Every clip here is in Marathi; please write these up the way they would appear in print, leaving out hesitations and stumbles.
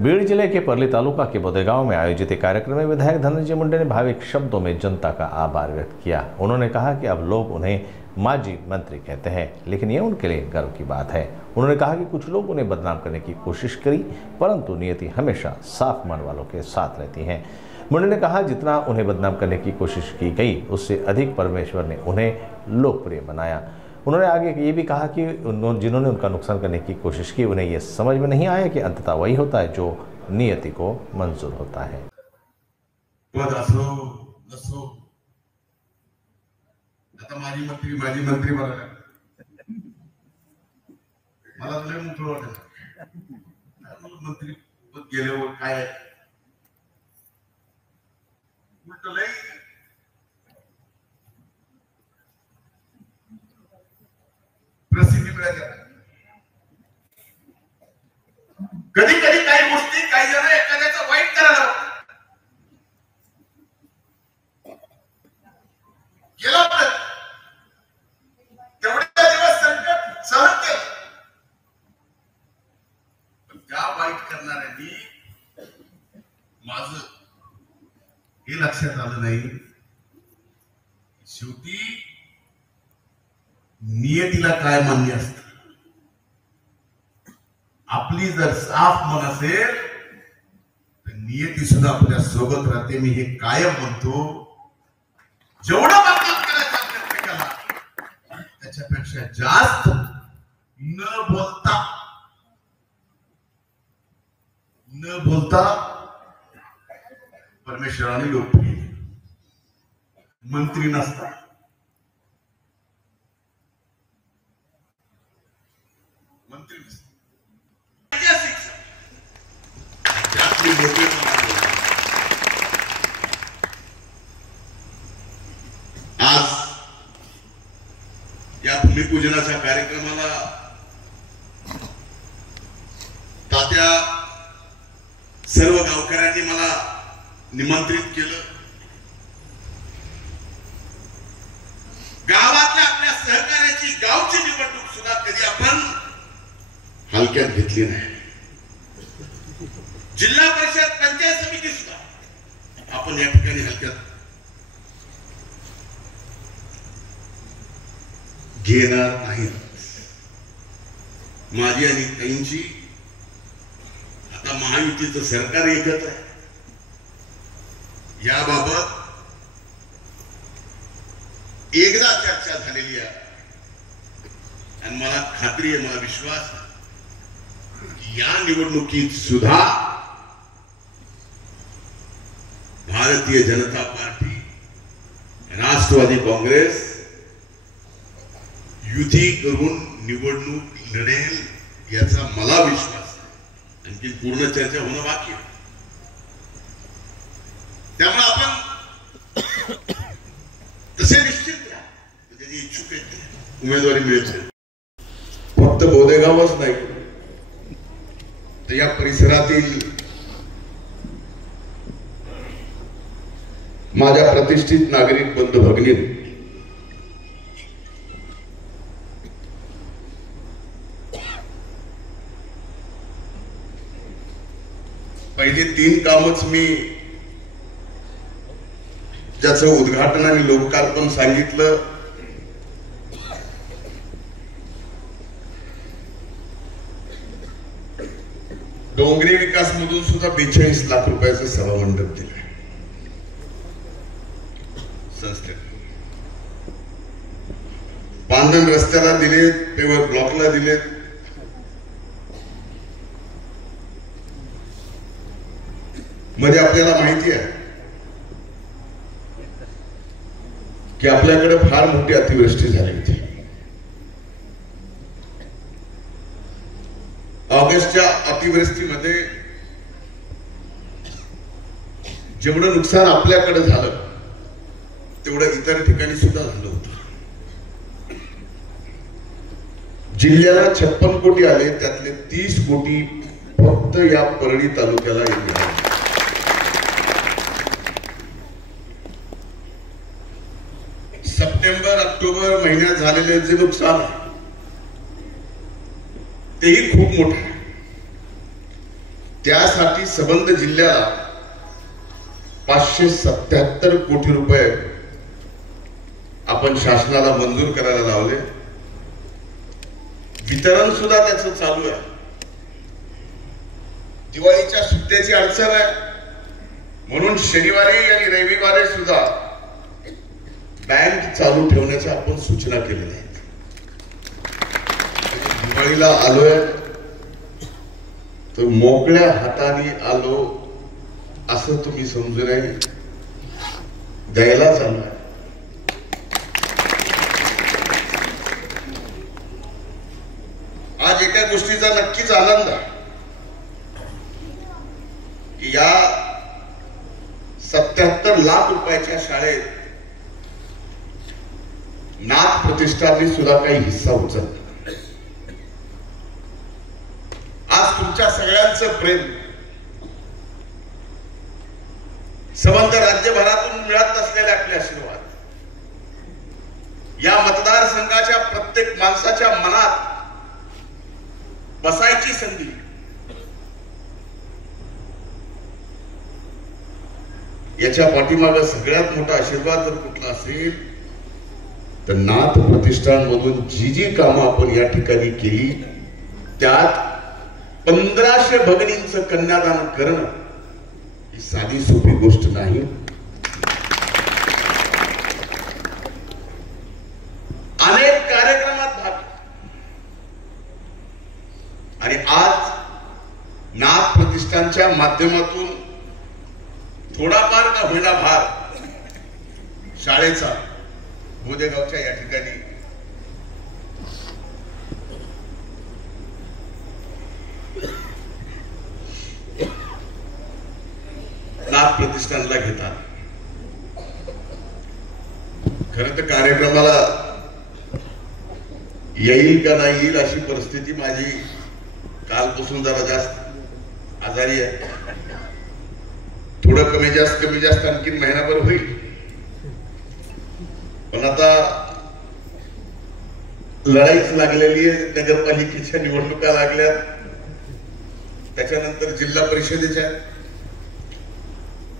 बीड़ जिले के परली तालुका के बोदेगांव में आयोजित एक कार्यक्रम में विधायक धनंजय मुंडे ने भावुक शब्दों में जनता का आभार व्यक्त किया। उन्होंने कहा कि अब लोग उन्हें माजी मंत्री कहते हैं, लेकिन यह उनके लिए गर्व की बात है। उन्होंने कहा कि कुछ लोग उन्हें बदनाम करने की कोशिश करी, परंतु नियति हमेशा साफ मन वालों के साथ रहती है। मुंडे ने कहा, जितना उन्हें बदनाम करने की कोशिश की गई, उससे अधिक परमेश्वर ने उन्हें लोकप्रिय बनाया। उन्होंने आगे ये भी कहा कि जिन्होंने उनका नुकसान करने की कोशिश की, उन्हें यह समझ में नहीं आया कि अंततः वही होता है जो नियति को मंजूर होता है। पद असो नसो, आता माजी मंत्री मला लय मोकळं वाटलं। मंत्री पद गेल्यावर काय उलट लय प्रसिद्धी मिळाली। कधी कधी काही गोष्टी काही जण एखाद्याचं वाईट करायला गेला, तेवढ्या दिवस संकट सहन केलं, पण त्या वाईट करणाऱ्यांनी माझं हे लक्षात आलं नाही, शेवटी नियतीला काय मान्य असतं। आपली जर साफ मन असेल तर नियती सुद्धा आपल्या सोबत राहते। मी हे कायम म्हणतो, जेवढं बदनाम करायचा प्रयत्न केला त्याच्यापेक्षा जास्त न बोलता परमेश्वराने लोकप्रिय मंत्री नसता। आज या भूमिपूजनाच्या कार्यक्रमाला तात्या सर्व गावकऱ्यांनी मला निमंत्रित केलं। गावातल्या आपल्या सहकार्याची गावची निवडणूक सुद्धा कधी आपण हलक्यात घेतली नाही। जिल्हा परिषद पंचायत समिती सुद्धा आपण या ठिकाणी हलक्यात घेणार नाही। माझी आणि ताईंची आता महायुतीचं सरकार एकत्र आहे, याबाबत एकदा चर्चा झालेली आहे आणि मला खात्री आहे, मला विश्वास आहे की या निवडणुकीत सुद्धा भारतीय जनता पार्टी, राष्ट्रवादी काँग्रेस युती करून निवडणूक लढेल याचा मला विश्वास आहे। आणखी पूर्ण चर्चा होणं बाकी आहे, त्यामुळे आपण तसे निश्चित राहा, त्याची इच्छुक आहे उमेदवारी मिळते। फक्त बोदेगावच नाही तर या परिसरातील माझ्या प्रतिष्ठित नागरिक बंधू भगिनी, पहिले 3 कामच मी ज्याचं उद्घाटन आणि लोकार्पण सांगितलं, डोंगरी विकास मधून सुद्धा 42 लाख रुपयाचं सभामंडप दिलं संस्थेत। पांढन रस्त्याला दिले, पेवर ब्लॉकला दिले, मध्ये आपल्याला माहिती आहे की आपल्याकडे फार मोठी अतिवृष्टी झाली होती। ऑगस्टच्या अतिवृष्टीमध्ये जेवढं नुकसान आपल्याकडे झालं तेवढं इतर ठिकाणी सुद्धा झालं होतं। जिल्ह्याला 56 कोटी आले, त्यातले 30 कोटी फक्त या परळी तालुक्याला येते। सप्टेंबर ऑक्टोबर महिन्यात झालेले जे नुकसान तेही खूप मोठं आहे। त्यासाठी संबंध जिल्ह्याला 577 कोटी रुपये आपण शासनाला मंजूर करायला लावले. वितरण सुद्धा त्याचं चालू आहे. दिवाळीच्या सुट्ट्याची अडचण आहे म्हणून शनिवारी आणि रविवारी सुद्धा बँक चालू ठेवण्याच्या आपण सूचना केलेल्या आहेत. दिवाळीला आलोय तर मोकळ्या हाताने आलो असं तुम्ही समजू नये. द्यायला चालू आहे. आज एका गोष्टीचा नक्कीच आनंद आहे की या 77 लाख रुपयाच्या शाळेत नाथ प्रतिष्ठानने सुद्धा काही हिस्सा उचलला. आज तुमच्या सगळ्यांचं प्रेम संबंध राज्यभरातून मिळत असलेले आपले आशीर्वाद या मतदारसंघाच्या प्रत्येक माणसाच्या मनात बसायची संधी याच्या पाठीमागे सगळ्यात मोठा आशीर्वाद जर कुठला असेल तर नाथ प्रतिष्ठान मधून जी कामं आपण या ठिकाणी केली त्यात 1500 भगिनींचं कन्यादान करणं ही साधी सोपी गोष्ट नाही. अनेक कार्यक्रमात भाग आणि आज नाथ प्रतिष्ठानच्या माध्यमातून थोडाफार का होईना भार शाळेचा बोदेगावच्या या ठिकाणी नाथ प्रतिष्ठानला घेतात. खरं तर कार्यक्रमाला येईल का नाही येईल अशी परिस्थिती माझी कालपासून जरा जास्त आजारी आहे. थोडं कमी जास्त आणखीन महिनाभर होईल. पण आता लढाईच लागलेली आहे. नगरपालिकेच्या निवडणुका लागल्या, त्याच्यानंतर जिल्हा परिषदेच्या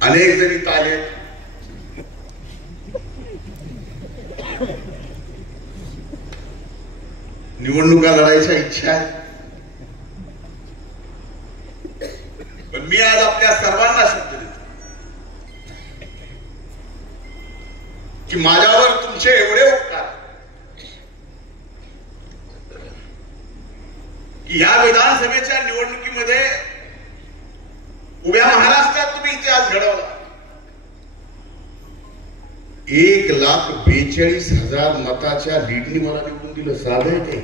अनेक जरी आले. निवडणुका लढायच्या इच्छा आहे. पण मी आज आपल्या सर्वांना शब्द देतो की माझ्यावर तुमचे एवढे उपकार की या विधानसभेच्या निवडणुकीमध्ये उभ्या महाराष्ट्रात तुम्ही इतिहास घडवला. 1,42,000 मताच्या लीडनी मला निवडून दिलं. साधं आहे ते.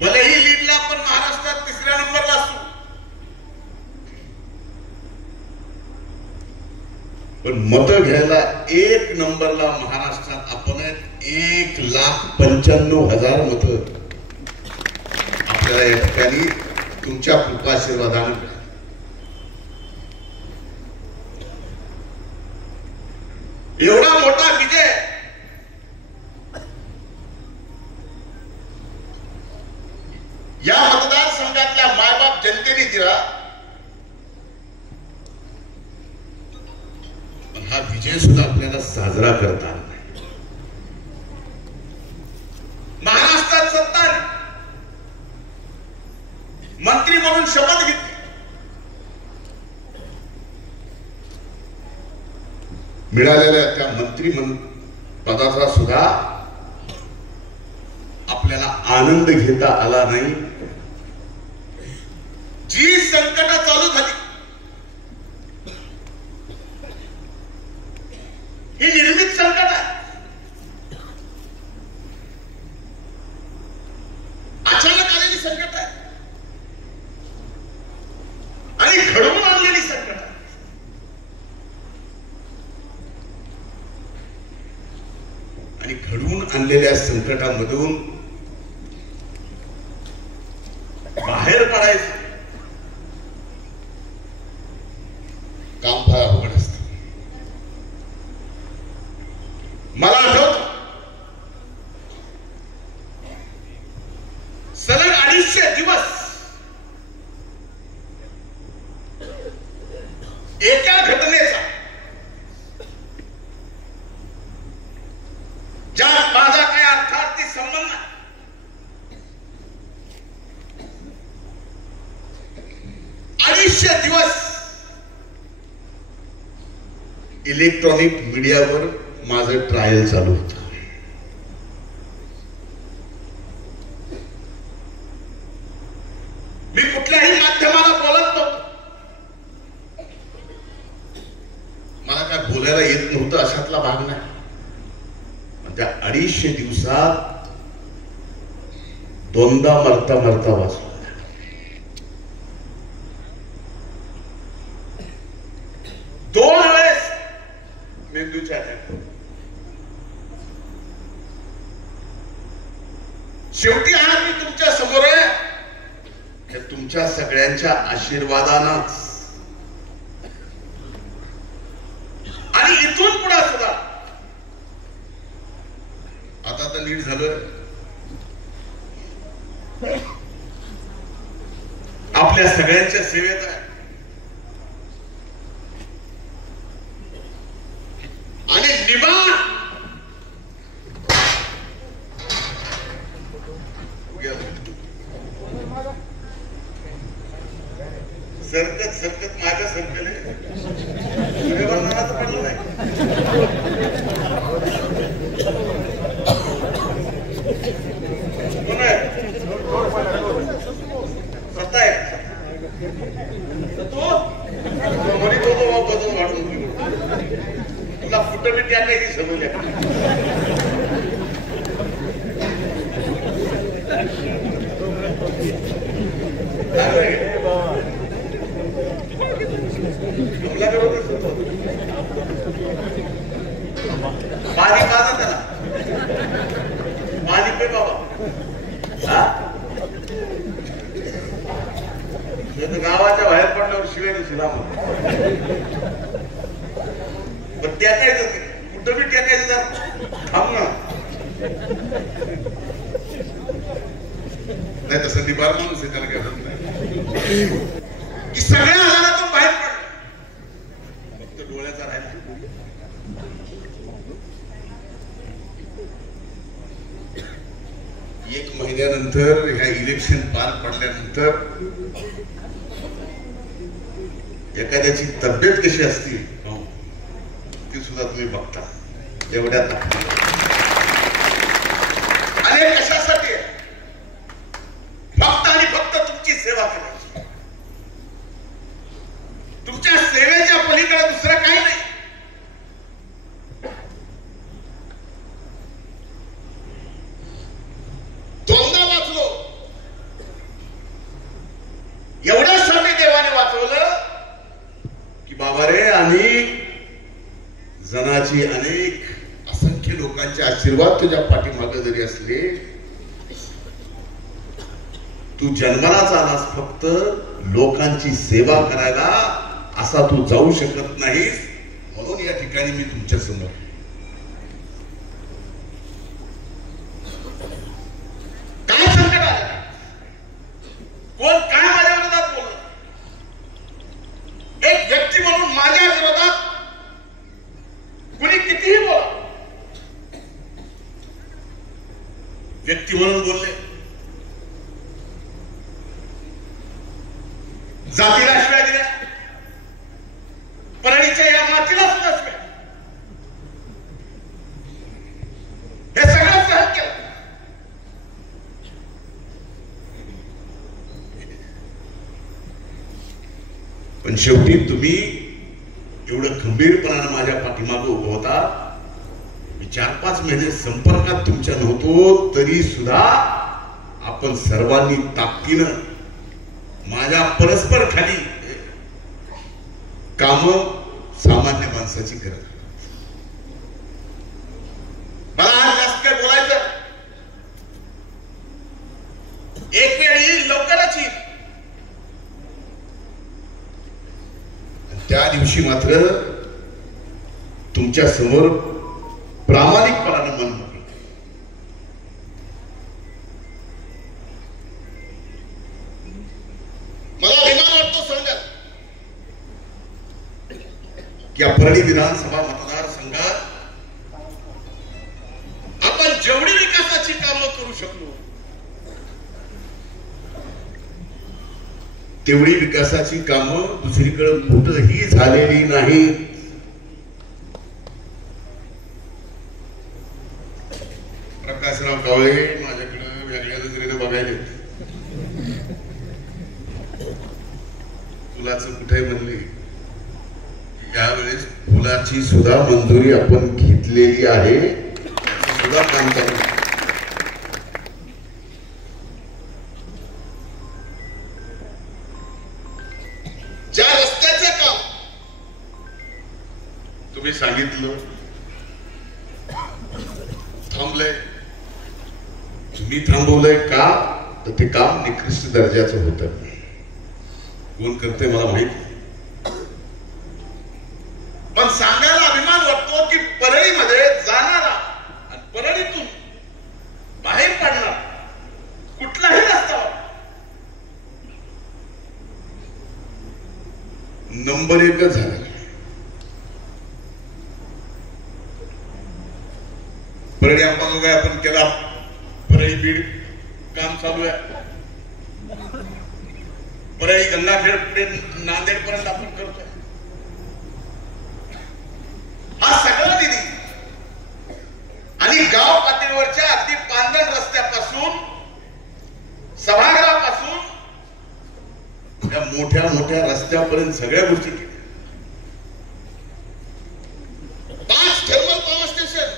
भलेही लीडला आपण महाराष्ट्रात 3ऱ्या नंबरला असू, पण मत घ्यायला 1 नंबरला महाराष्ट्रात आपण 1,95,000 मत आपल्याला या ठिकाणी तुमच्या कृपाशीर्वादाने एवढा मोठा विजय या मतदारसंघातल्या मायबाप जनतेने दिला. पण हा विजय सुद्धा आपल्याला साजरा करता आला नाही. महाराष्ट्रात सत्ता मंत्री म्हणून शपथ घेतली. मिळालेल्या त्या मंत्री पदाचा सुद्धा आपल्याला आनंद घेता आला नाही. जी संकट चालू झाली ही निर्मित संकट आहे. अचानक आलेली संकट आहे आणि घडवून आणलेली संकट आहे. आणि घडवून आणलेल्या संकटामधून बाहेर पडायचं काम फार अवघड असतं. मला आठवतं सलग दिवस एका घटनेचा ज्यात माझा काही अर्थार्थी संबंध नाही, 250 दिवस इलेक्ट्रॉनिक मीडियावर माझं ट्रायल चालू होतं. मी कुठल्याही माध्यमाला बोलत नव्हतो. मला काय बोलायला येत नव्हतं अशातला भाग नाही. त्या 250 दिवसात दोनदा मरता मरता वाचलो. 2 वेळेस मेंदूच्या अटॅक. शेवटी आज मी तुमच्या समोर आहे हे तुमच्या सगळ्यांच्या आशीर्वादानंच. आणि इथून पुढे सुद्धा आता तर नीट झालं. आपल्या सगळ्यांच्या सेवेत आहे. आणि निवार सरकत सरकत माझ्या सरकले पडलं नाही. स्वतः आहे तो मरी तो बदल वाढून तुला कुठं बी त्या काही समजल्या. पाणी पाजा त्याला पाणी पे बाबा. गावाच्या बाहेर पडल्यावर शिवाय शिला पण टेकायचं कुठं बी टेकायचं थांब ना. नाही तसं निबार माणूस आहे त्याला घडत नाही की सगळ्या आजारातून बाहेर पडलं फक्त डोळ्याचा राहिला. एक महिन्यानंतर ह्या इलेक्शन पार पडल्यानंतर एखाद्याची तब्येत कशी असती ती सुद्धा तुम्ही बघता. एवढ्यात आणि कशासाठी फक्त आणि फक्त तुमची सेवा करायची. तुमच्या सेवेच्या पलीकडे दुसरं काही नाही. दोनदा वाचलो एवढ्यासाठी देवाने वाचवलं की बाबा रे अनेक जनाची अनेक असंख्य लोकांचे आशीर्वाद तुझ्या पाठीमागे जरी असले तू जन्मालाच आलास फक्त लोकांची सेवा करायला. असा तू जाऊ शकत नाहीस. म्हणून या ठिकाणी मी तुमच्या समोर काय संकट आलं कोण काय माझ्या विरोधात बोललं. एक व्यक्ती म्हणून माझ्या विरोधात कुणी कितीही बोला व्यक्ती म्हणून बोलले. जातीला शिव्या दिल्या, परळीच्या या मातीला सुद्धा शिव्या. हे सगळं सहन केलं. पण शेवटी तुम्ही एवढं खंबीरपणानं माझ्या पाठीमागे उभं होता. मी 4-5 महिने संपर्कात तुमच्या नव्हतो तरी सुद्धा आपण सर्वांनी ताकदीनं माझ्या परस्पर खाली काम सामान्य माणसाची करत. मला आज जास्त काय बोलायचं. एक वेळ येईल लवकरच येईल. त्या दिवशी मात्र तुमच्या समोर प्रामाणिकपणानं मन. 2 की या परळी विधानसभा मतदारसंघात आपण जेवढी विकासाची कामं करू शकलो तेवढी विकासाची कामं दुसरीकडे कुठंही झालेली नाही. प्रकाशराव कावळे माझ्याकडे वेगळ्या नजरेने बघायले. फुलाचं कुठे म्हणले यावेळेस फुलाची सुद्धा मंजुरी आपण घेतलेली आहे, सुद्धा काम चालू. ज्या रस्त्याचे काम तुम्ही सांगितलं थांबलंय, मी थांबवलंय का तर ते काम निकृष्ट दर्जाचं होतं. कोण करते मला माहित, पण सांगायला अभिमान वाटतो की परळीमध्ये जाणारा आणि परळीतून बाहेर पडणार कुठलाही रस्ता नंबर 1 झाला. परळी अंबाजोगाई आपण केला, परळी बीड काम चालू आहे, परळी गंगाखेड नांदेड पर्यंत आपण करतोय. हा सगळा निधी आणि गाव पातळीवरच्या अगदी पांढरण रस्त्यापासून सभागृहापासून त्या मोठ्या मोठ्या रस्त्यापर्यंत सगळ्या गोष्टी केल्या. 5 थर्मल पॉवर स्टेशन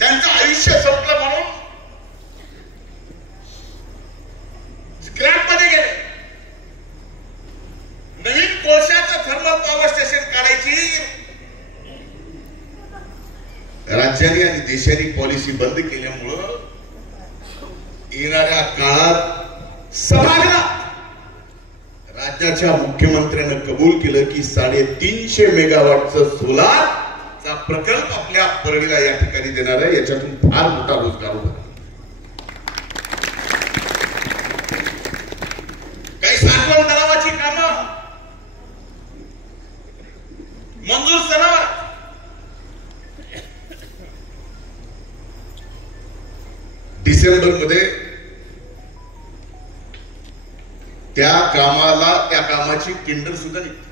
त्यांचं आयुष्य संपलं म्हणून स्क्रॅप मध्ये गेले. नवीन कोळशाचं थर्मल पॉवर स्टेशन काढायची राज्याने आणि देशाने पॉलिसी बंद केल्यामुळं येणाऱ्या काळात सभागृहात राज्याच्या मुख्यमंत्र्यांनी कबूल केलं की 350 मेगावॉटचं सोलारचा प्रकल्प आपल्या परळीला या ठिकाणी देणार आहे. याच्यातून फार मोठा रोजगार उभा. काही साठवण तलावाची कामं मंजूर सणावर डिसेंबर मध्ये त्या कामाची टेंडर सुद्धा निघते.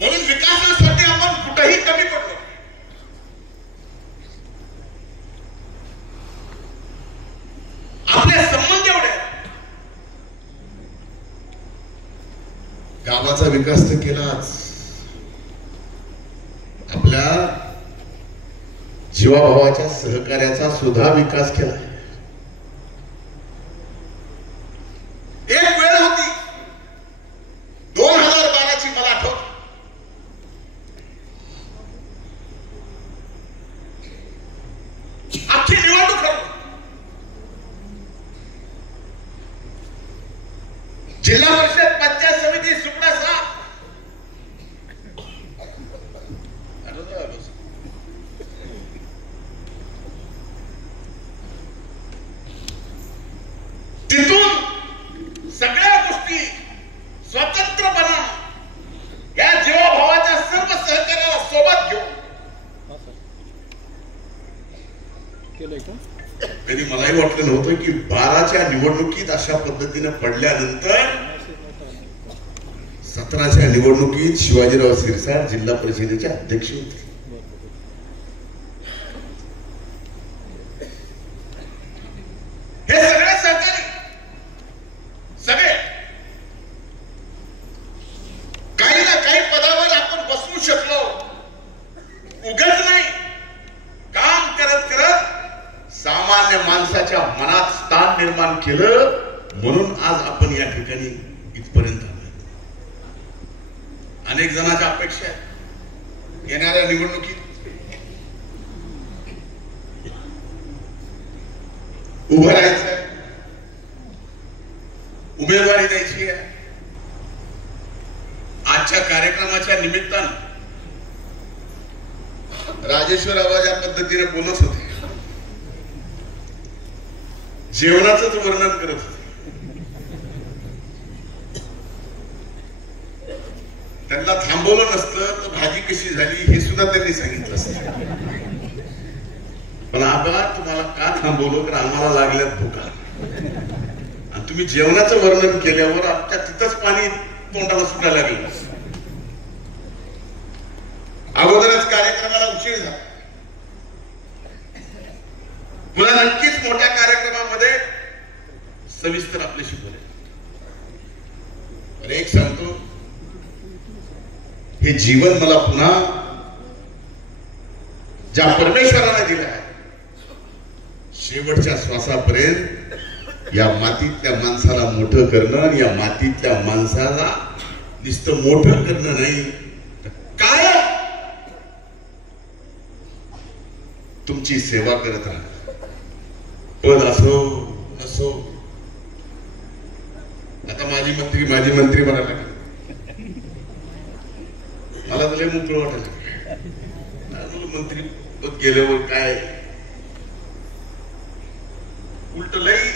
म्हणून विकासासाठी आपण कुठेही कमी पडलो. आपले संबंध एवढे गावाचा विकास तर केलाच, आपल्या जीवाभावाच्या सहकार्याचा सुद्धा विकास केला. एक वेळ होती 2012ची मला आठवत, अख्खी निवडणूक जिल्हा परिषद पंचायत समिती सुपडा साहेब तिथून सगळ्या गोष्टी स्वतंत्रपणा या जीवाभावाच्या सर्व सहकार्याला सोबत घेऊन कधी मलाही वाटलं नव्हतं की 12च्या निवडणुकीत अशा पद्धतीने पडल्यानंतर 17च्या निवडणुकीत शिवाजीराव शिरसाट जिल्हा परिषदेचे अध्यक्ष होते. हे सगळे सहकारी सगळे काही ना काही पदावर आपण बसवू शकलो. उगाच नाही, काम करत करत सामान्य माणसाच्या मनात स्थान निर्माण केलं म्हणून आज आपण या ठिकाणी इथपर्यंत आलो. अनेक जणांच्या अपेक्षा आहे येणाऱ्या निवडणुकीत उभं राहायचं, उमेदवारी द्यायची आहे. आजच्या कार्यक्रमाच्या निमित्तानं राजेश्वर आवाज या पद्धतीने बोलत होते, जेवणाचंच वर्णन करत होते. त्यांना थांबवलं नसतं तर भाजी कशी झाली हे सुद्धा त्यांनी सांगितलं असतं. पण आबा तुम्हाला का थांबवलं तर आम्हाला लागल्यात भुका, आणि तुम्ही जेवणाचं वर्णन केल्यावर आमच्या तिथंच पाणी तोंडाला सुटायला लागलं. अगोदरच कार्यक्रमाला उशीर झाला. पुन्हा नक्कीच मोठ्या कार्यक्रमामध्ये सविस्तर आपल्याशी बोलेल. पण एक सांगतो, हे जीवन मला पुन्हा ज्या परमेश्वराने दिलं आहे, शेवटच्या श्वासापर्यंत या मातीतल्या माणसाला मोठं करणं आणि या मातीतल्या माणसाला नुसतं मोठं करणं नाही, काय तुमची सेवा करत राहा. पद असो नसो. आता माजी मंत्री म्हणायला लागले. मला तर लय मोकळं वाटायला. मंत्री पद गेल्यावर काय उलट लई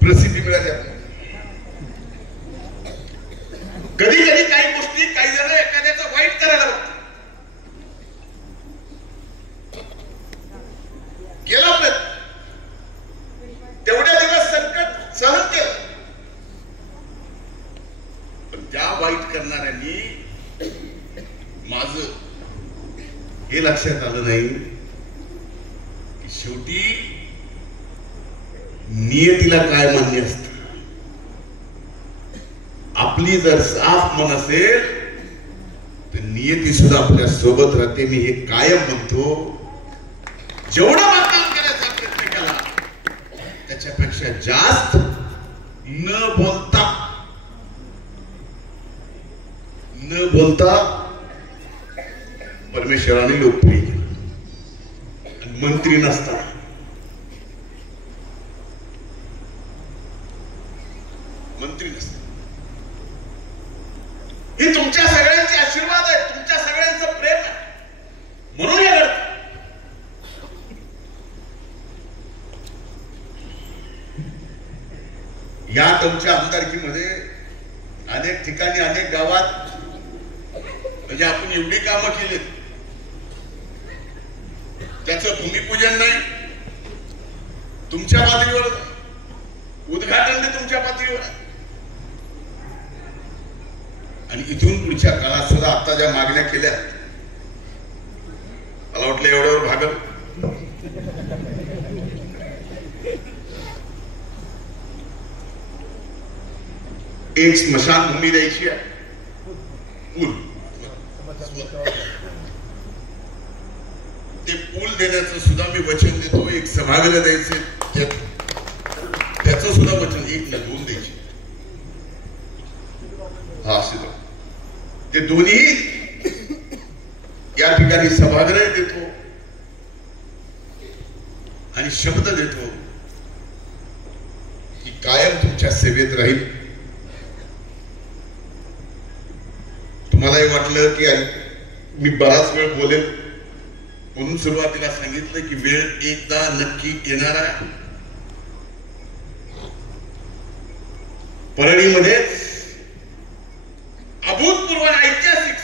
प्रसिद्धी मिळाली. कधी कधी काही गोष्टी काही जण एखाद्याचं वाईट करायला बघतात. गेला प्रयत्न, तेवढ्या दिवस संकट सहन केलं, पण त्या वाईट करणाऱ्यांनी माझं हे लक्षात आलं नाही की शेवटी नियतीला काय मान्य असतं. आपली जर साफ मन असेल तर नियती सुद्धा आपल्या सोबत राहते. मी हे कायम म्हणतो. जेवढं मतदान करायचा प्रयत्न केला त्याच्यापेक्षा जास्त न बोलता परमेश्वराने लोकप्रिय केलं. मंत्री नसताना हे तुमच्या सगळ्यांचे आशीर्वाद आहे, तुमच्या सगळ्यांचं प्रेम आहे, म्हणून हे घडतं. या तुमच्या आमदारकीमध्ये अनेक ठिकाणी अनेक गावात म्हणजे आपण एवढी कामं केलीत, त्याचं भूमिपूजन नाही तुमच्या पातळीवर, उद्घाटन बी तुमच्या पातळीवर आहे. आणि इथून पुढच्या काळात सुद्धा आता ज्या मागण्या केल्या, मला वाटलं एवढ्यावर भागल. एक स्मशानभूमी द्यायची आहे, पूल, ते पूल देण्याचं सुद्धा मी वचन देतो. एक सभागृह द्यायचे, त्याचं सुद्धा वचन, एक न दोन द्यायची. हा सिद्ध ते दोन्ही या ठिकाणी सभागृह देतो आणि शब्द देतो की कायम तुमच्या सेवेत राहील. तुम्हालाही वाटलं की मी बराच वेळ बोलेल म्हणून सुरुवातीला सांगितलं की वेळ एकदा नक्की येणार आहे. परळीमध्ये अभूतपूर्व ऐतिहासिक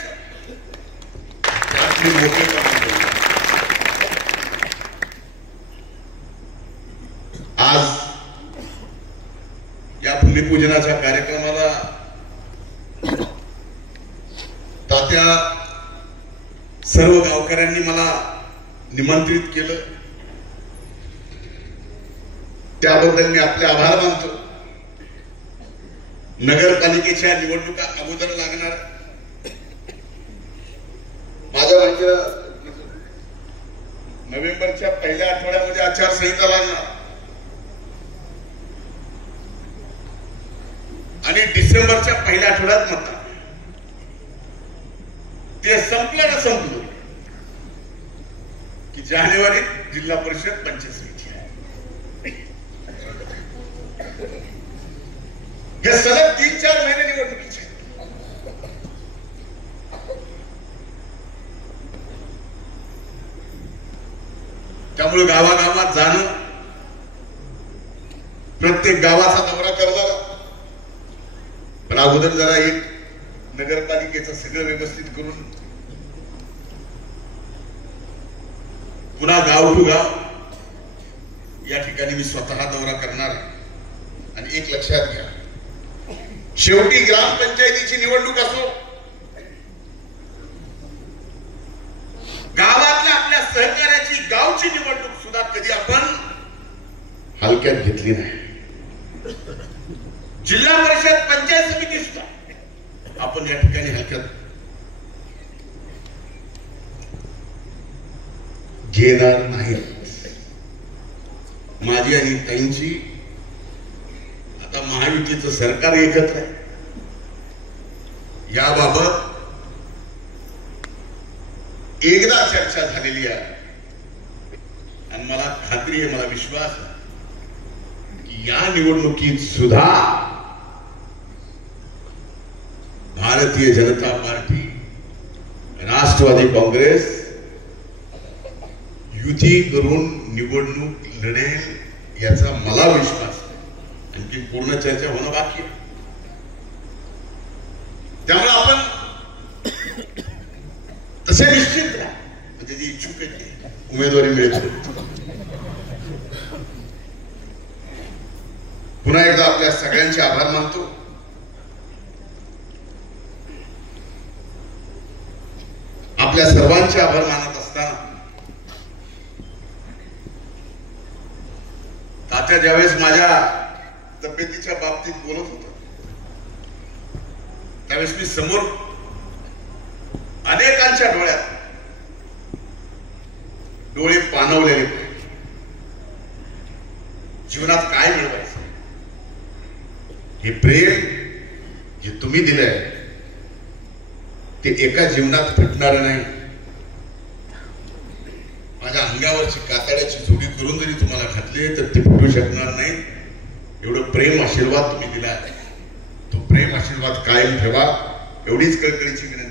आज या भूमिपूजनाच्या कार्यक्रमाला तात्या सर्व गावकऱ्यांनी मला निमंत्रित केलं, त्याबद्दल मी आपले आभार मानतो. नगरपालिकेच्या निवडणुका अगोदर लागणार, माझ्या नोव्हेंबरच्या पहिल्या आठवड्यामध्ये आचारसंहिता लागणार आणि डिसेंबरच्या पहिल्या आठवड्यात मतदान. ते संपलं ना संपलं की जानेवारीत जिल्हा परिषद पंचायत समिती आहे. हे सलग 3-4 महिने निवडणुकीचे. त्यामुळे गावागावात जाणं, प्रत्येक गावाचा दौरा करणार, पण अगोदर जरा एक नगरपालिकेचं सगळं व्यवस्थित करून पुन्हा गाव टू गाव या ठिकाणी मी स्वतः दौरा करणार आहे. आणि एक लक्षात घ्या, शेवटी ग्रामपंचायतीची निवडणूक असो, गावातल्या आपल्या सहकार्याची गावची निवडणूक सुद्धा कधी आपण हलक्यात घेतली नाही. जिल्हा परिषद पंचायत समिती सुद्धा आपण या ठिकाणी हलक्यात घेणार नाही. माझी आणि ताईंची आता महायुतीचं सरकार एकत्र आहे, याबाबत एकदा चर्चा झालेली आहे आणि मला खात्री आहे, मला विश्वास आहे की या निवडणुकीत सुद्धा भारतीय जनता पार्टी, राष्ट्रवादी काँग्रेस युती करून निवडणूक लढेल याचा मला विश्वास आहे. आणखी पूर्ण चर्चा होणं बाकी आहे. त्यामुळे आपण तसे निश्चित राहा, म्हणजे जी इच्छुक आहे उमेदवारी मिळते. पुन्हा एकदा आपल्या सगळ्यांचे आभार मानतो. आपल्या सर्वांचे आभार मानत असताना तात्या ज्यावेळेस माझ्या तब्येतीच्या बाबतीत बोलत होता त्यावेळेस मी समोर अनेकांच्या डोळ्यात डोळे पाणवलेले, जीवनात काय मिळवायचं हे प्रेम जे तुम्ही दिलंय ते एका जीवनात फिटणार नाही. माझ्या अंगावरची कातड्याची जोडी करून जरी तुम्हाला घातले तर ते फिटू शकणार नाही. एवढं प्रेम आशीर्वाद तुम्ही दिला, तो प्रेम आशीर्वाद कायम ठेवा, एवढीच कळकळीची विनंती.